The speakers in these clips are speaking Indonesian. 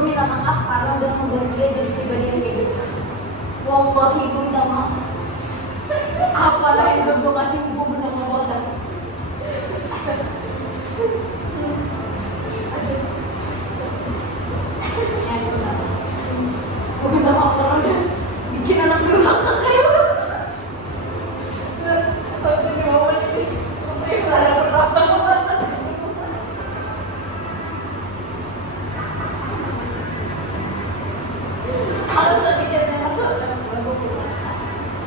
gue minta maaf karena udah membuat dia jadi pribadi yang kayak gitu. Wallahi gue minta maaf. Apalah yang udah gue kasih gue bener ngomong. Gue minta maaf karena udah bikin anak durhaka kayak harus sedikitnya masuk lagu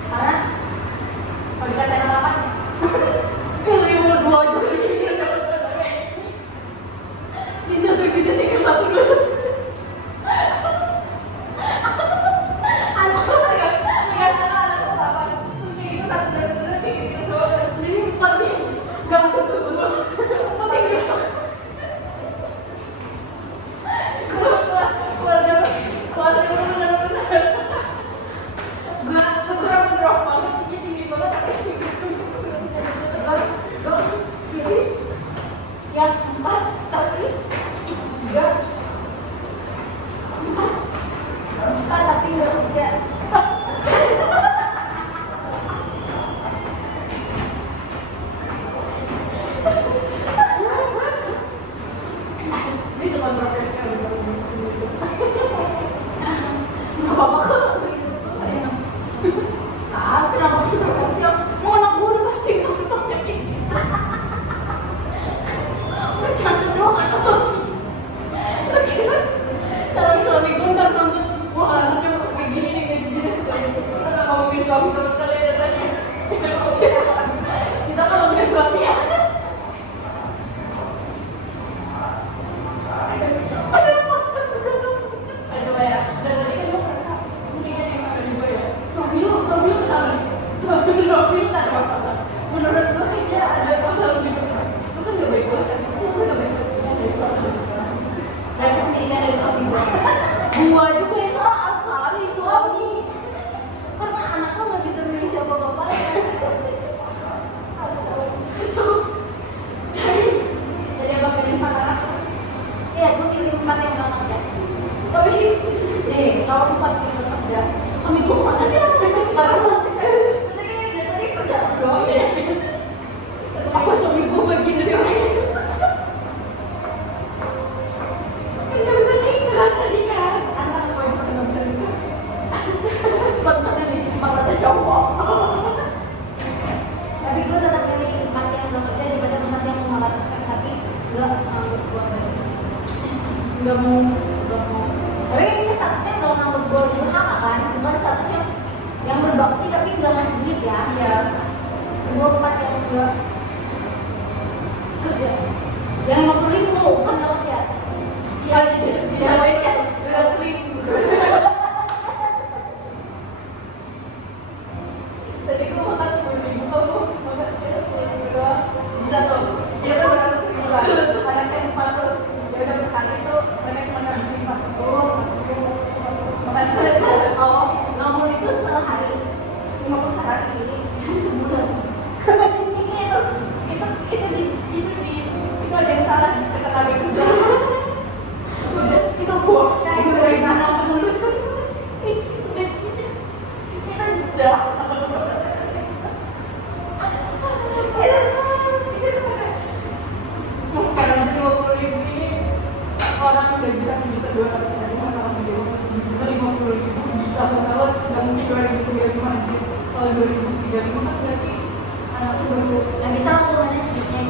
karena kalau dikasih anak apa pilih umur 2 aja sisa 7 tinggal 1 yang 4 tapi 3 tapi enggak 3 itu kontroversial nggak apa-apa kok kenapa kontroversial mau anak gue udah pasti nggak pakai bercanda doang atau calon suami gue ntar nonton wah anaknya kayak gini nih kayak gini kita nggak ngomongin suami terus kali ada tanya kita kan ngomongin suami ya ada macam coba ya dan tadi kan gue merasa mungkin ada yang salah juga ya suami lu kenapa nih suami lu tak ada masalah menurut gue kayaknya ada masalah juga lu kan gak baik banget dan pentingnya dari suami gua juga yang salah nih suami karena anak lo gak bisa milih siapa bapaknya jadi apa pilih 4 anak? Iya, gue pilih 4 yang gak kerja tapi nih, kalau 4 yang gak kerja suami gue mana sih? Karena tadi kerja doang ya apa suami gue bagian dari orang yang nggak bisa nikah tadi kan anak gue yang nggak bisa nikah makanya nih makanya cowok tapi gue tetap pilih 4 yang nggak kerja daripada 4 yang 500 kan tapi nggak nganggur gue nggak mau tapi ini statusnya nggak nganggur gue durhaka kan bukan status yang berbakti tapi nggak ngasih duit ya gue 4 yang nggak kerja yang 50.000 kan nggak kerja ya jadi kan 200.000 tadi gue makan 10.000 kalau makan 10.000 bisa tuh dia kan 200.000 lah karena kan 4 tuh dia udah berkali itu banyak cuma ngabisin 40 makan oh nggak mau itu sehari 50 sehari sebulan itu ada yang salah kita lagi kerja itu bos itu dari mana mulut itu jahat sekarang 50.000 ini orang udah bisa menjuta 200 dari masalah video itu 50.000 ditambah-tambah nggak mungkin 2035 aja kalau 2035 kan berarti anaknya baru yang bisa ukurannya hidupnya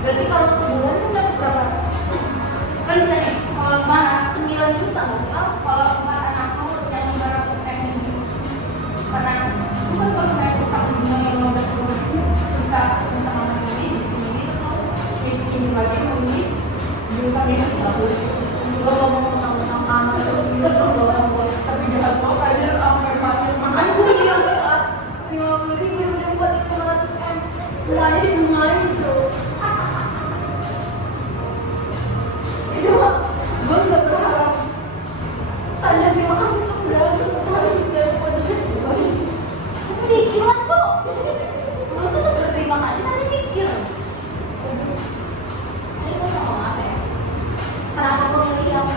berarti kalau sebulan kan dapat berapa? Kan misalnya kalau mana 9 juta nggak sih? Kalau 4 anak kamu yang 500 gitu karena itu kan kalau saya utang bunga yang 15 juta bisa minta mana ini ini lagi ini juta ini 100 gue mau utang-utang kamu terus udah dong gak orang boleh tapi jahat banget aja sampai banyak makanya gue bilang 50.000 udah buat 500M mulanya dibungain gitu itu gue gak berharap tanda terima kasih tuh udah harus bisa buat itu tapi mikir lah tuh gak usah tuh berterima kasih tapi mikir ini gue sama apa ya kenapa gue milih yang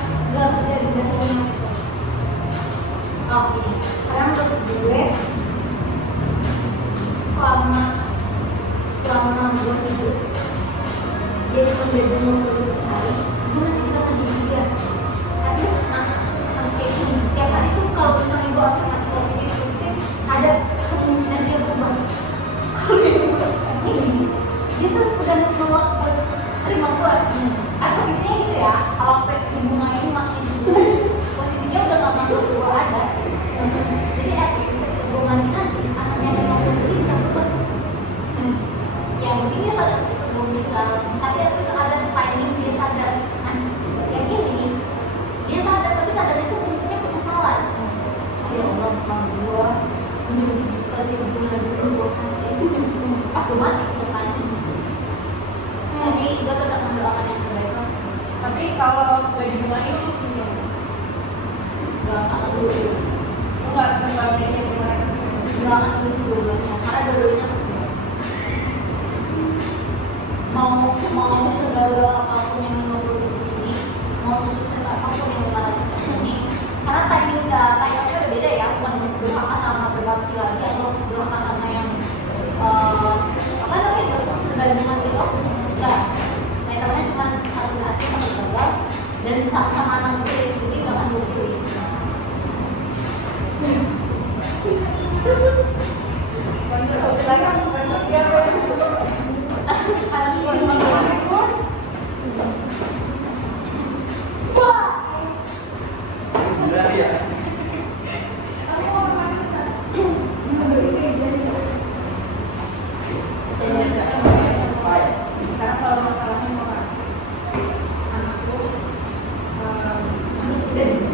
kalau di bunga ini masih posisinya udah nggak masuk gue ada. Jadi at least ketika gue mati nanti anaknya yang mau beli bisa berubah. Yang penting dia sadar untuk gue menikah, tapi at least ada timing dia sadar. Nah, yang ini dia sadar tapi sadarnya itu bentuknya penyesalan. Ya Allah, kalau gue menyuruh kita dia belum lagi gue kasih pas gue mati depannya. Tapi gue tetap mendoakan yang terbaik lah. Tapi kalau gak dimulai Gak akan dulu juga. nggak terlalu ini gimana Gak akan dulu dua-duanya karena dua-duanya mau segagal apapun yang 50 ribu ini, mau sukses apapun yang 500 ribu ini, karena timingnya udah beda ya, bukan berhaka sama berbakti lagi atau berhaka sama yang apa namanya tergantungan gitu. Enggak, timingnya cuma satu berhasil satu gagal dan sama-sama anak pilih, jadi gak akan dipilih. karena kalau masalahnya mau anakku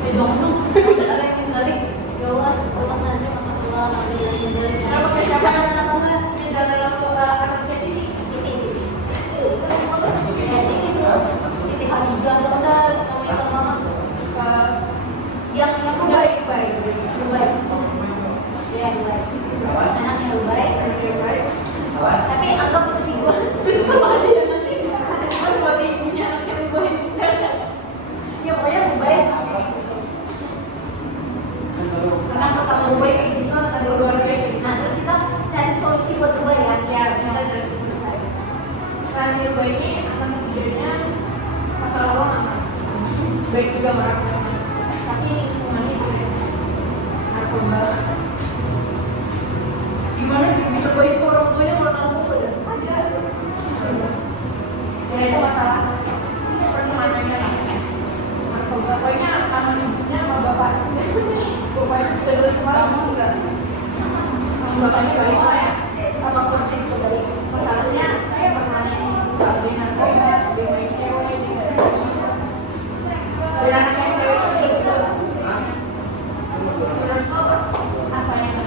Jangan dong, ada yang misalnya ya Allah, pulang aja masuk pulang ambil jalan-jalan. apa siapa yang anak jalan anaknya sini Siti tuh, Siti Khadijah tuh udah namanya sama yang baik. Ya yang baik. Anaknya yang baik. Tapi anggap posisi gue itu sama dia nanti. Posisi gue sebagai ibunya anaknya yang baik. Ya pokoknya yang baik. Anak pertama yang baik kayak gitu, anak kedua kayak gitu. Nah terus kita cari solusi buat kebaikan. ya kita dari situ hasil baik ini akan jadinya masalah lo aman baik juga meraknya tapi lingkungannya itu narkoba Gimana bisa baik orang tuanya kalau tahu gue udah ya itu masalah pertemanannya narkoba pokoknya aman ibunya sama bapaknya terus kemarin enggak bapaknya baik saya sama kursi itu dari masalahnya saya pernah nggak beli narkoba beli main cewek dan anaknya cewek itu gitu apa yang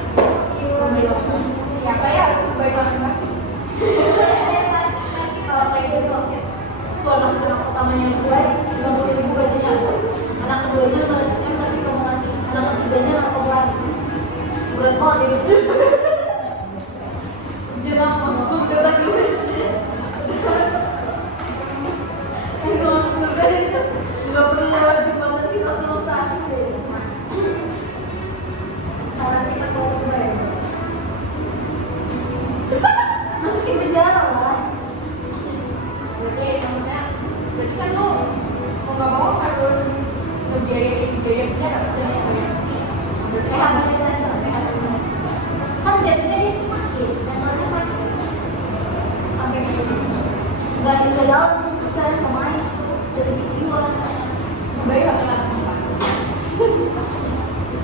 ya saya harus baik laki-laki kalau kayak gitu itu anak pertamanya yang baik 50 ribu gajinya, anak keduanya 500 ribu tapi kamu ngasih, anak ketiganya narkoba berat banget itu jelang masuk surga lagi bisa masuk surga itu nggak perlu lewat jembatan sih, nggak perlu stasiun deh saran kita kalau baik masukin penjara lah. jadi kan lo mau nggak mau harus ngebiayain Rehabilitas kan jadinya dia sakit, mentalnya sakit sampai gitu nggak jauh kan kemarin itu udah segitu orang baik apa anak empat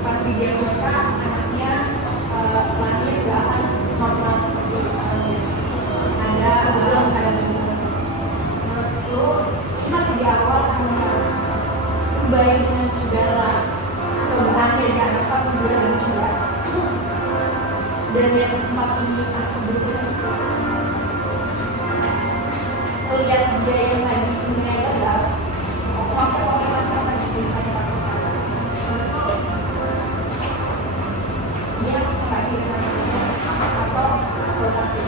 pasti dia merasa anaknya lahir gak akan normal seperti ada belum ada menurut lu ini masih di awal baik dengan segala cobaan dari anak satu dua dan tiga dan yang keempat ini aku berbeda lihat dia yang tadi punya gagal masa orang masyarakat di sana dia harus kembali atau rotasi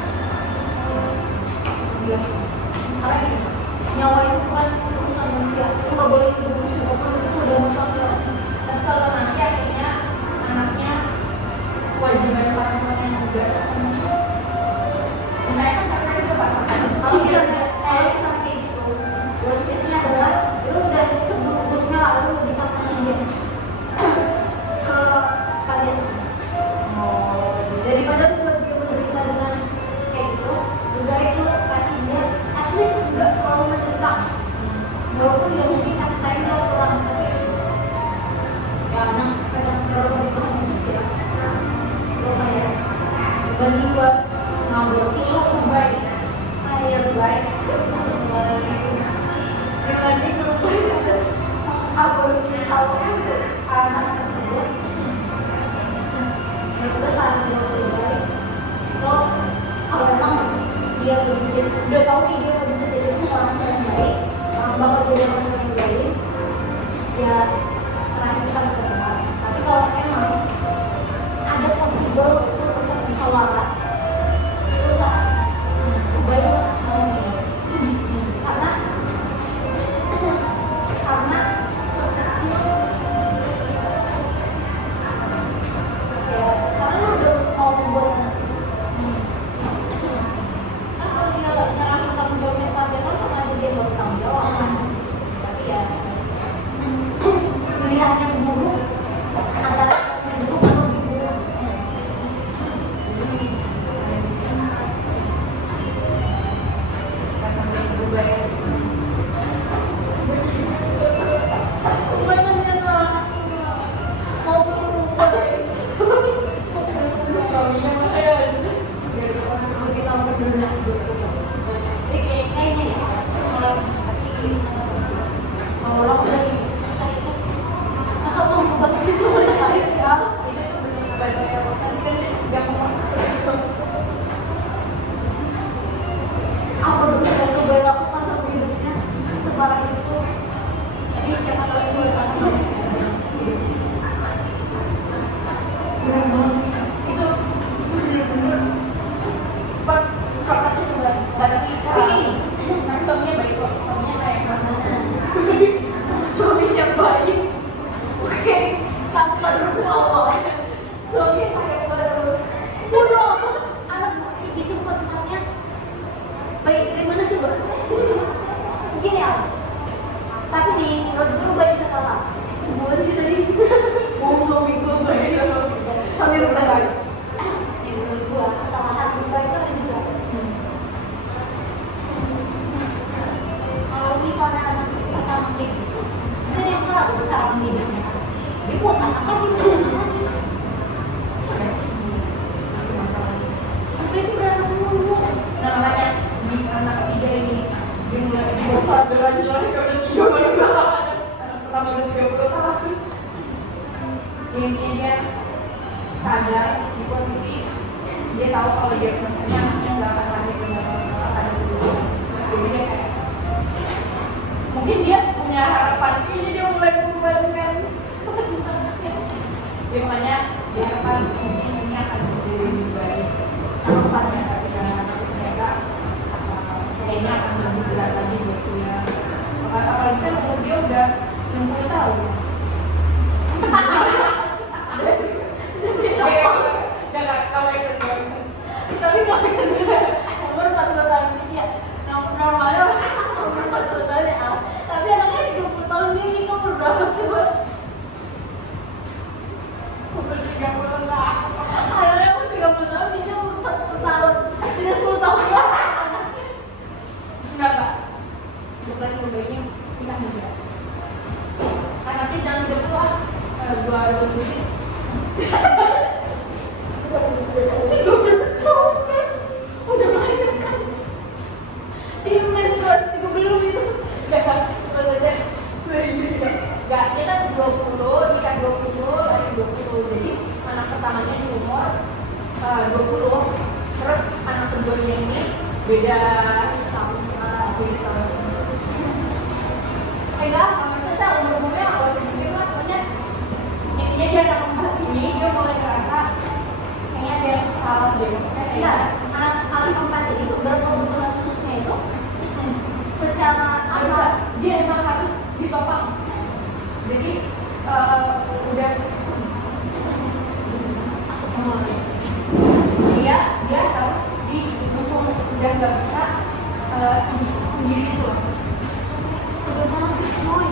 dia karena gini, nyawa itu bukan urusan manusia, itu nggak boleh hidup itu sudah masalah. tapi kalau nanti akhirnya anaknya kewajiban orang tuanya juga saya kan sampai itu pasangan Kalau misalnya kayak gitu karena kadang kalau di khusus ya lo kayak banding buat ngobrol sih lo baik kayak baik yang lagi berubah aku sih tahu itu anak tersebut udah saling baik lo kalau emang dia udah tahu nih dia bisa jadi orang yang baik bakal jadi orang yang baik ya selain kita bekerja tapi kalau emang ada possible lu tetap bisa waras terus baiklah karena sekecil ya karena lu udah mau membuat kalau dia nyerahin tanggung jawabnya pada sama aja dia baru tanggung jawab tapi ya melihat yang buruk antara yang buruk atau lebih buruk sampai berubah ya. gimana nih lah mau berubah Suaminya mana ya? kalau kita berdua jadi kayaknya ya mulai tapi kalau orang udah susah itu masa tuh beban itu sekali sih ya Itu banyak yang kan dia mau masuk apa dulu yang coba lakukan satu hidupnya sebarang itu tapi siapa tahu itu bisa itu bener-bener buat kakaknya juga banyak tapi suaminya baik kok, suaminya kayak suaminya baik, oke, tanpa berbohong, suami saya baru, bodoh anak itu tempatnya baik dari mana coba gini ya tapi nih menurut gue baik kita salah gue sih tadi mau suami gue baik kalau suami gue baik, ya menurut gue kesalahan baik itu ada juga kalau misalnya anak pertama kayak gitu kita dia tahu cara mendidiknya dia buat anak lagi tapi itu beranak dulu nah makanya di anak ketiga ini dia mulai bosan jalan-jalan kalau udah 30 tahun, anak pertama udah 30 tahun, intinya dia sadar di posisi dia tahu kalau dia rasanya anaknya nggak akan lagi punya akan dulu, jadi dia kayak mungkin dia punya harapan, jadi dia mulai membebankan anaknya, dia makanya dia harapan mungkin ini akan menjadi lebih baik kalau pas mereka tidak mereka kayaknya akan lebih berat lagi buat dia, apalagi kan umur dia udah 60 tahun. tapi nggak bisa juga umur 40 tahun ya normalnya umur 40 tahun ya tapi anaknya 30 tahun dia nikah umur berapa coba Umur 30 lah. anaknya umur 30 tahun dia umur 40 tahun tidak 10 tahun ya Enggak. Bukan sebaiknya pindah muda. Anaknya jangan jemput lah. Dua sisi. 30 tahun kan udah melahirkan dia menstruasi juga belum itu Enggak, kita 20, nikah 20, lagi 20. Jadi anak pertamanya di umur 20. Terus anak keduanya ini beda setahun. Enggak, maksudnya umur-umurnya awal segini lah. Pokoknya intinya dia anak keempat ini dia mulai ngerasa kayaknya ada yang salah deh. enggak anak keempat itu berkebutuhan khususnya itu secara apa Dia emang harus ditopang. Jadi udah dia harus didukung dan nggak bisa sendiri tuh. udah banget cuy